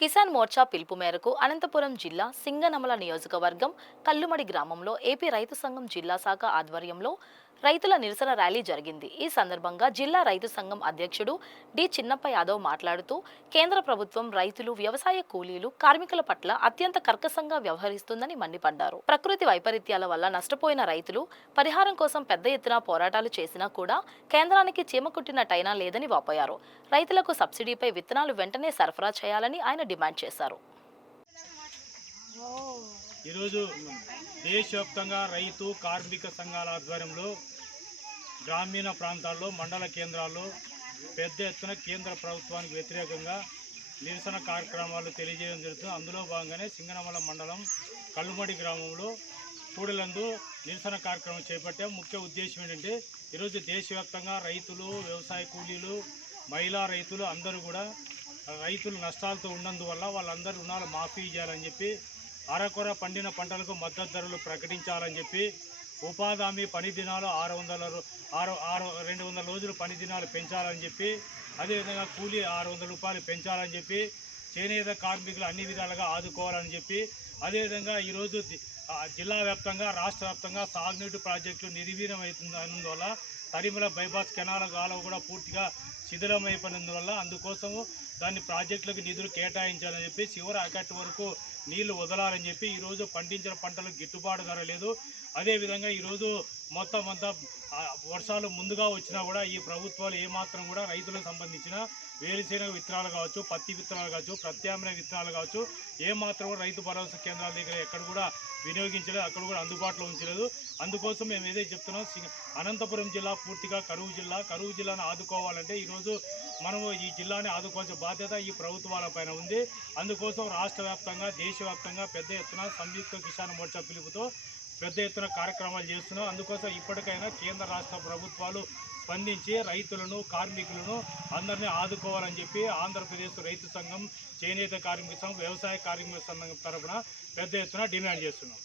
కిసాన్ మోర్చా పిలుపు మేరకు అనంతపురం జిల్లా సింగనమల నియోజకవర్గం కల్లుమడి గ్రామంలో ఏపీ రైతు సంఘం జిల్లా శాఖ ఆధ్వర్యంలో రైతుల నిరసన ర్యాలీ జరిగింది. ఈ సందర్భంగా జిల్లా రైతు సంఘం అధ్యక్షుడు డి చిన్నప్ప యాదవ్ మాట్లాడుతూ కేంద్ర ప్రభుత్వం రైతులు, వ్యవసాయ కూలీలు, కార్మికుల పట్ల అత్యంత కర్కశంగా వ్యవహరిస్తుందని మండిపడ్డారు. ప్రకృతి వైపరీత్యాల వల్ల నష్టపోయిన రైతులు పరిహారం కోసం పెద్ద ఎత్తున పోరాటాలు చేసినా కూడా కేంద్రానికి చీమకుట్టినట్టయినా లేదని వాపోయారు. రైతులకు సబ్సిడీపై విత్తనాలు వెంటనే సరఫరా చేయాలని ఆయన డిమాండ్ చేశారు. ఈరోజు దేశవ్యాప్తంగా రైతు కార్మిక సంఘాల ఆధ్వర్యంలో గ్రామీణ ప్రాంతాల్లో మండల కేంద్రాల్లో పెద్ద ఎత్తున కేంద్ర ప్రభుత్వానికి వ్యతిరేకంగా నిరసన కార్యక్రమాలు తెలియజేయడం జరుగుతుంది. అందులో భాగంగానే సింగనమల మండలం కల్లుమడి గ్రామంలో కూడలందు నిరసన కార్యక్రమం చేపట్టాం. ముఖ్య ఉద్దేశం ఏంటంటే ఈరోజు దేశవ్యాప్తంగా రైతులు, వ్యవసాయ కూలీలు, మహిళా రైతులు అందరూ కూడా రైతులు నష్టాలతో ఉన్నందువల్ల వాళ్ళందరూ రుణాలు మాఫీ చేయాలని చెప్పి, అరకొర పండిన పంటలకు మద్దతు ధరలు ప్రకటించాలని చెప్పి, ఉపాధి హామీ పని దినాలు 200 రోజులు పని దినాలు పెంచాలని చెప్పి, అదేవిధంగా కూలీ 600 రూపాయలు పెంచాలని చెప్పి, చేనేత కార్మికులు అన్ని విధాలుగా ఆదుకోవాలని చెప్పి, అదేవిధంగా ఈరోజు జిల్లా వ్యాప్తంగా రాష్ట్ర వ్యాప్తంగా సాగునీటి ప్రాజెక్టులు నిర్వీర్యమవుతున్నందువల్ల తరిమల బైపాస్ కెనాల కాలువ కూడా పూర్తిగా శిథిలమైపోయినందువల్ల అందుకోసము దాన్ని ప్రాజెక్టులకు నిధులు కేటాయించాలని చెప్పి, చివరి అకట్టు వరకు నీళ్లు వదలాలని చెప్పి, ఈరోజు పండించిన పంటలకు గిట్టుబాటు ధర లేదు. అదేవిధంగా ఈరోజు మొత్తం అంతా వర్షాలు ముందుగా వచ్చినా కూడా ఈ ప్రభుత్వాలు ఏమాత్రం కూడా రైతులకు సంబంధించిన వేరుశెనగ విత్తనాలు కావచ్చు, పత్తి విత్తనాలు కావచ్చు, ప్రత్యామ్నాయ విత్తనాలు కావచ్చు, ఏమాత్రం కూడా రైతు భరోసా కేంద్రాల దగ్గర ఎక్కడ కూడా వినియోగించలేదు, అక్కడ కూడా అందుబాటులో ఉంచలేదు. అందుకోసం మేము ఏదైతే చెప్తున్నాం, అనంతపురం జిల్లా పూర్తిగా కరువు జిల్లాను ఆదుకోవాలంటే ఈరోజు మనము ఈ జిల్లాని ఆదుకోవాల్సిన బాధ్యత ఈ ప్రభుత్వాల పైన ఉంది. అందుకోసం రాష్ట్ర వ్యాప్తంగా, దేశవ్యాప్తంగా పెద్ద ఎత్తున సంయుక్త కిసాన్ మోర్చా పిలుపుతో పెద్ద ఎత్తున కార్యక్రమాలు చేస్తున్నాం. అందుకోసం ఇప్పటికైనా కేంద్ర రాష్ట్ర ప్రభుత్వాలు స్పందించి రైతులను, కార్మికులను అందరినీ ఆదుకోవాలని చెప్పి ఆంధ్రప్రదేశ్ రైతు సంఘం, చేనేత కార్మిక సంఘం, వ్యవసాయ కార్మిక సంఘం తరఫున పెద్ద ఎత్తున డిమాండ్ చేస్తున్నాం.